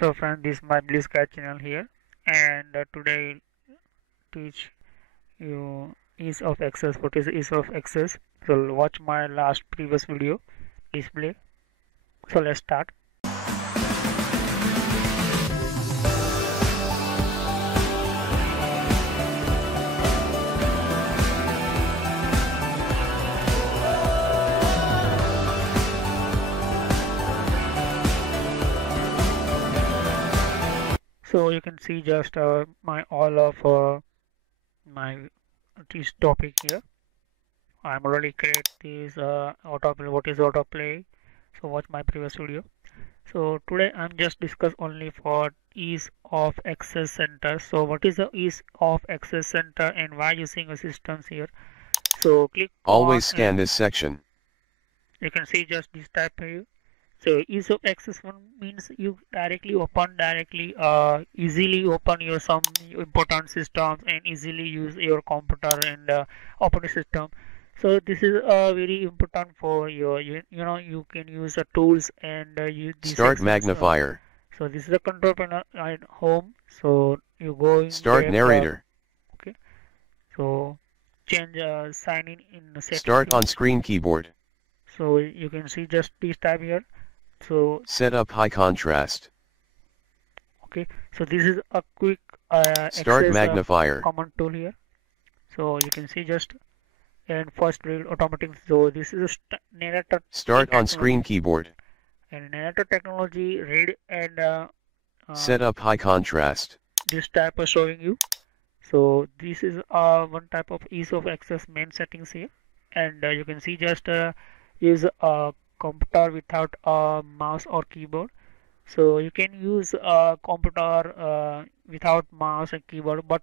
So friends, this is my Blue Sky channel here, and today teach you ease of access. What is ease of access? So watch my last previous video display. So let's start. So you can see just my all of my this topic here. I'm already create this autoplay. What is autoplay? So watch my previous video. So today I'm just discuss only for ease of access center. So what is the ease of access center and why using a systems here? So click Always on scan and this section. you can see just this type here. So ease of access one means you easily open your some important systems and easily use your computer and operating system. So this is very important for you know you can use the tools and use this Start access. magnifier. So this is the control panel at home. So you go in Start back. narrator. Okay. So change sign in the settings Start here. on screen keyboard. So you can see just this tab here. So Set up high contrast. okay, so this is a quick Start access magnifier. command tool here. So you can see just and first read automatic. So this is a narrator Start on technology. screen keyboard. And narrator technology read and Set up high contrast. this type of showing you. So this is one type of ease of access main settings here, and you can see just use a computer without a mouse or keyboard. So you can use a computer without mouse and keyboard, but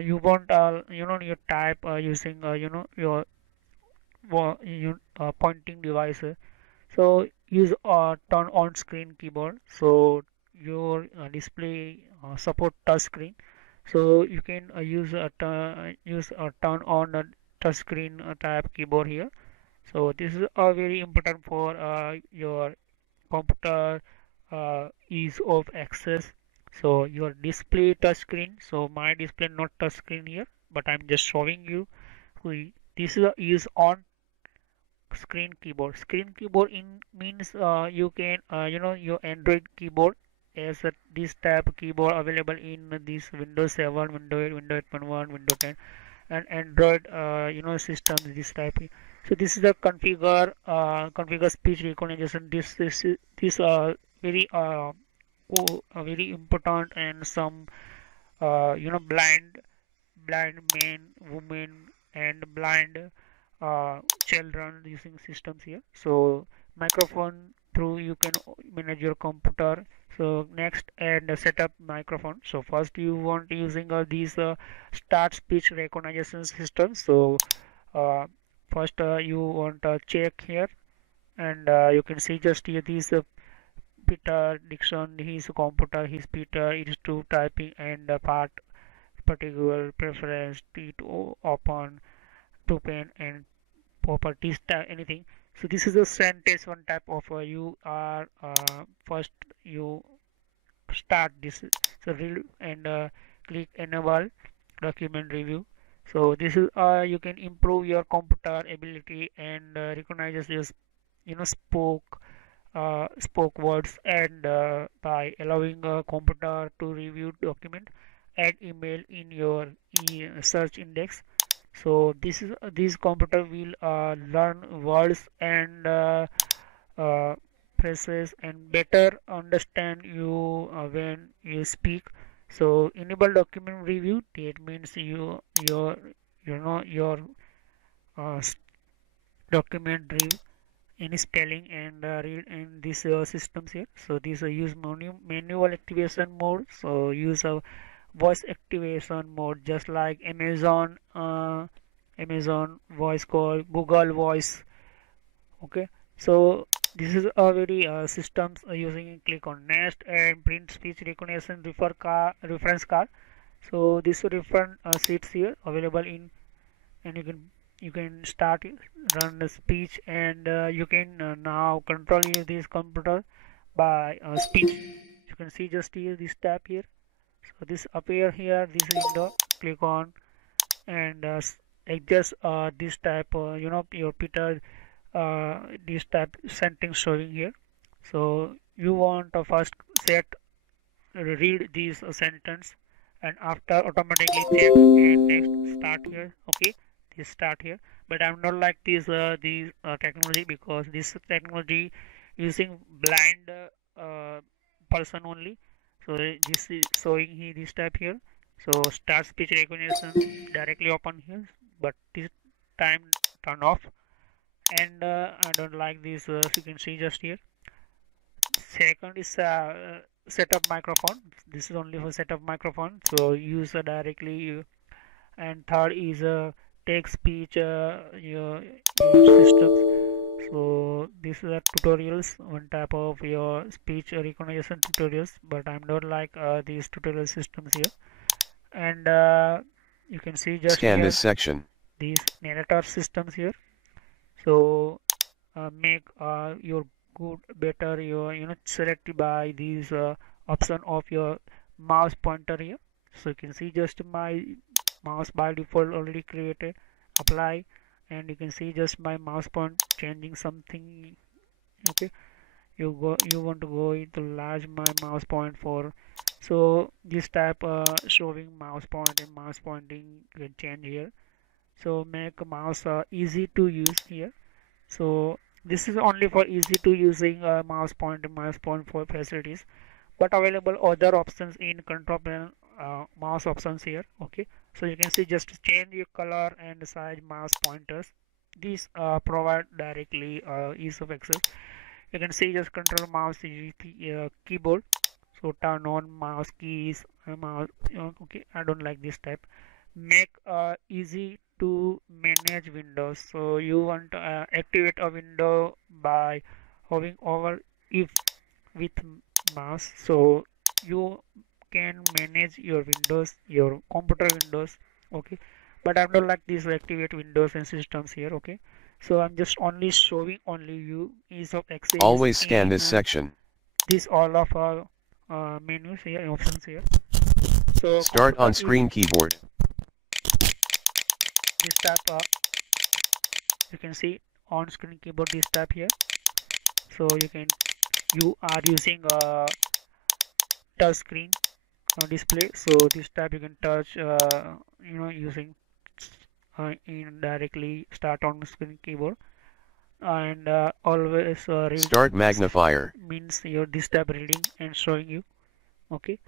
you want you type using your pointing device. So use turn on screen keyboard. So your display support touch screen. So you can use a turn on a touch screen type keyboard here. So this is very important for your computer ease of access. So your display touchscreen. So my display not touchscreen here, but I'm just showing you. This is a use on screen keyboard. Screen keyboard in means you can your Android keyboard as this type of keyboard available in this Windows 7, Windows 8, Windows 8.1, Windows 10, and Android systems this type. So this is the configure speech recognition. This very very important, and some blind men, women, and blind children using systems here. So microphone through you can manage your computer. So next, and set up microphone. So first you want using these start speech recognition systems. So uh, first you want to check here, and you can see just here these Peter Dixon, his computer, his Peter is to typing and part particular preference to open to pen and properties anything. So this is a sentence one type of you are first you start this. So read and click enable document review. So this is you can improve your computer ability and recognizes your spoke words, and by allowing a computer to review document, add email in your search index. So this computer will learn words and uh, phrases and better understand you when you speak. So enable document review, that means your uh, document review any spelling and read in these systems here. So these use manual activation mode. So use a voice activation mode, just like Amazon voice call, Google voice. Okay, so this is a very systems using click on next and print speech recognition reference card. So this reference sheets here available in, and you can start run the speech, and you can now control this computer by speech. can see just here this tab here. So this appear here, this window, click on, and adjust this type, your Peter, this type sentence showing here. So you want to first set read these sentence, and after automatically check and next start here. Okay, this start here, but I'm not like this technology, because this technology using blind person only. So this is showing here this type here. So start speech recognition directly open here, but this time turn off. And I don't like this, you can see just here. Second is setup microphone. This is only for setup microphone, so use directly. And third is text speech, your systems. So these are tutorials, one type of your speech recognition tutorials, but I'm not like these tutorial systems here. And you can see just Scan here this section. these narrator systems here. So make your good better, your select by these option of your mouse pointer here. So you can see just my mouse by default already created, apply, and you can see just my mouse point changing something. Okay, you want to go into large my mouse point for, so this type showing mouse point and mouse pointing you can change here. So make a mouse easy to use here. So this is only for easy to using mouse point and mouse point for facilities, but available other options in control panel, mouse options here. Okay, so you can see just change your color and size mouse pointers. These provide directly ease of access. You can see just control mouse keyboard. So turn on mouse keys, mouse. Okay, I don't like this type. Make easy to manage windows. So you want to activate a window by hovering over if with mouse, so you can manage your windows, your computer windows. Okay, but I'm not like this activate windows and systems here. Okay, so I'm just only showing only you ease of access Always scan in this section. this all of our menus here, options here. So Start on screen is keyboard. this tab, you can see on screen keyboard this tab here. So you are using a touch screen display, so this tab you can touch using in directly start on screen keyboard. And always read Start magnifier. means your this tab reading and showing you. Okay,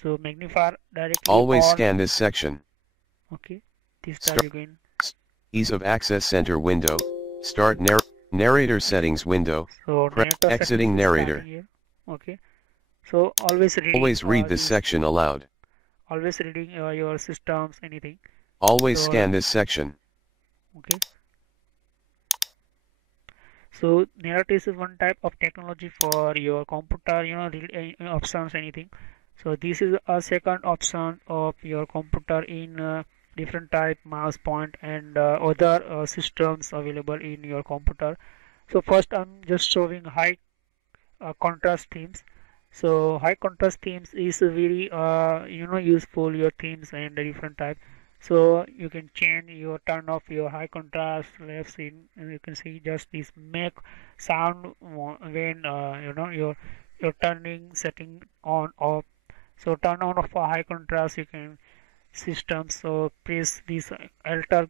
so magnifier directly Always on. scan this section. Okay, this tab you can Ease of access center window. Start narrator settings window. so narrator Exiting narrator. here. Okay, so always reading, Always read this section aloud. always reading your systems, anything. Always So, scan this section. okay, so narrative is one type of technology for your computer, read options, anything. So this is a second option of your computer in different type mouse point and other systems available in your computer. So first I'm just showing high contrast themes. So high contrast themes is very useful, your themes and the different type. So you can change your turn off your high contrast left scene, and you can see just this make sound when you're turning setting on off. So turn on for high contrast, you can system. So press this alter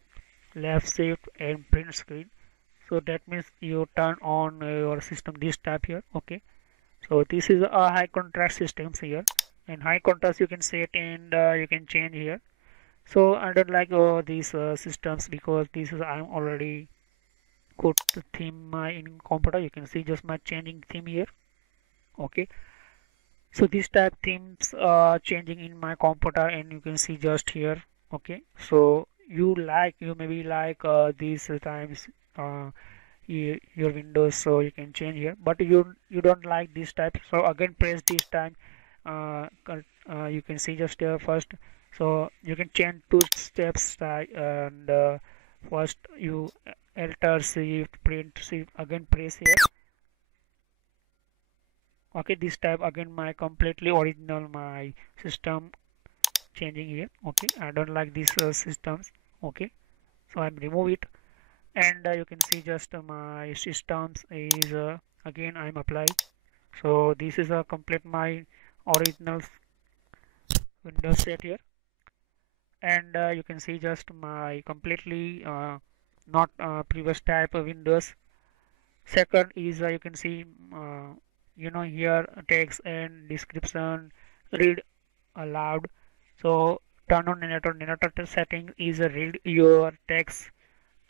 left shift and print screen. So that means you turn on your system this tab here. Okay, so this is a high contrast systems here, and high contrast you can set and you can change here. So I don't like these systems, because this is I'm already good theme in computer. You can see just my changing theme here. Okay, so this type themes changing in my computer, and you can see just here. Okay, so you maybe like these times your windows, so you can change here, but you don't like this type. So again press this time, you can see just here first. So you can change two steps, and first you alter shift print shift, again press here. Okay, this type again my completely original my system changing here. Okay, I don't like these systems. Okay, so I'm remove it, and you can see just my systems is again I'm apply. So this is a complete my original Windows set here, and you can see just my completely not previous type of Windows. Second is you can see here text and description read aloud. So turn on narrator setting is read your text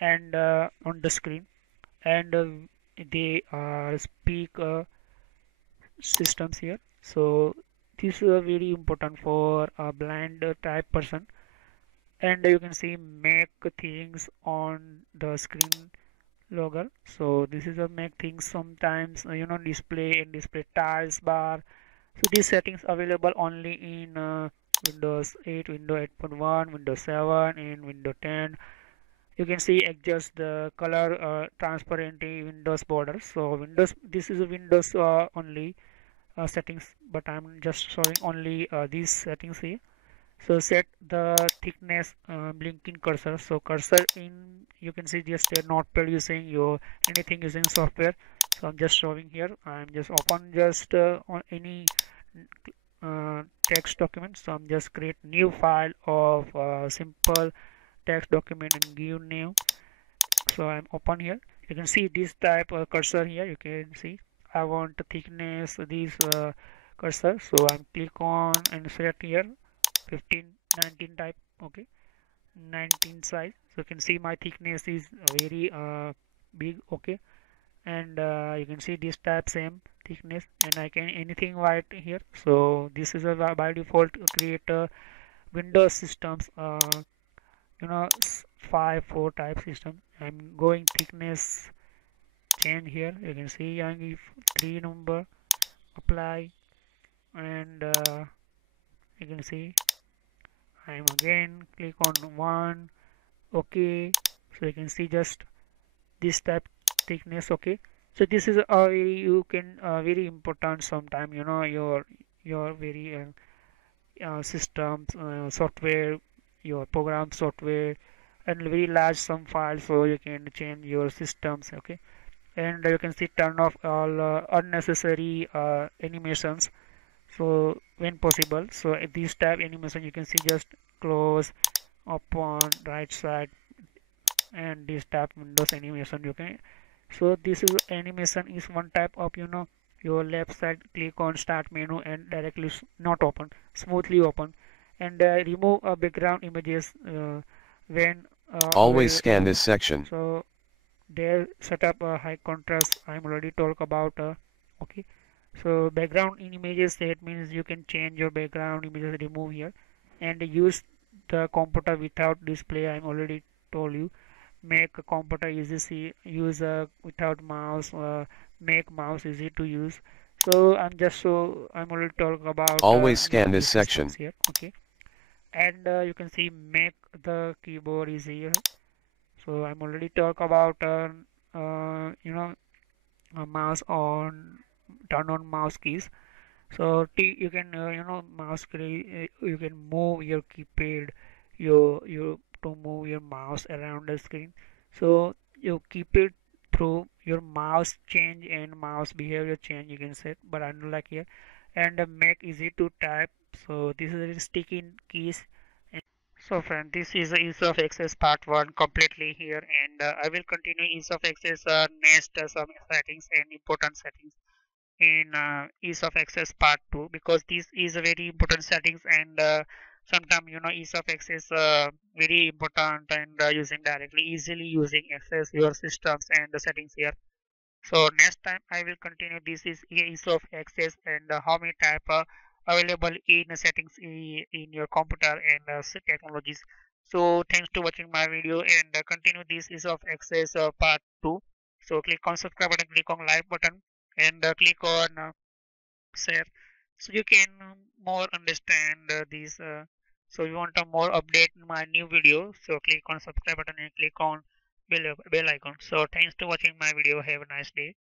and on the screen, and they speak systems here. So this is very important for a blind type person, and you can see make things on the screen logger. So this is a make things sometimes display and display tiles bar. So these settings available only in Windows 8, Windows 8.1, Windows 7, and Windows 10. You can see adjust the color transparency Windows borders. So Windows, this is a Windows only settings, but I'm just showing only these settings here. So set the thickness blinking cursor. So cursor in you can see just a notepad using your anything using software. So I'm just showing here. I'm just open just on any text document. So I'm just create new file of simple text document and give name. So I'm open here. You can see this type of cursor here. You can see I want the thickness this cursor. So I'm click on and select here 15 19 type. Okay, 19 size. So you can see my thickness is very big. Okay, and you can see this type same thickness, and I can anything write here. So this is a by default create a Windows systems 5 4 type system. I'm going thickness change here. You can see I give 3 number apply, and you can see I'm again click on 1. Okay, so you can see just this type thickness. Okay, so this is a very you can very important sometime your very systems software, your program software, and very large some files, so you can change your systems. Okay, and you can see turn off all unnecessary animations, so when possible. So at this tab animation you can see just close up on right side, and this tab Windows animation you can. So this is animation is one type of your left side click on start menu and directly not open, smoothly open, and remove background images when Always scan available. this section. So there set up a high contrast I'm already talk about. Okay, so background in images, that means you can change your background images, remove here, and use the computer without display. I'm already told you. Make a computer easy see use without mouse. Make mouse easy to use. So I'm already talk about Always scan these this systems section. here. Okay, and you can see make the keyboard easier. So I'm already talk about mouse on turn on mouse keys. So you can mouse key, you can move your keypad, you to move your mouse around the screen. So you keep it through your mouse change and mouse behavior change you can set, but I don't like here. And make easy to type. So this is a sticky keys. So friend, this is ease of access part 1 completely here, and I will continue ease of access next some settings and important settings in ease of access part 2, because this is a very important settings, and sometimes ease of access very important, and using directly easily using access your systems and the settings here. So next time I will continue this is ease of access, and how many type available in settings in your computer and technologies. So thanks to watching my video, and continue this ease of access part 2. So click on subscribe button, click on like button, and click on share, so you can more understand these. So you want a more update in my new video, so click on subscribe button and click on bell icon. So thanks to watching my video. Have a nice day.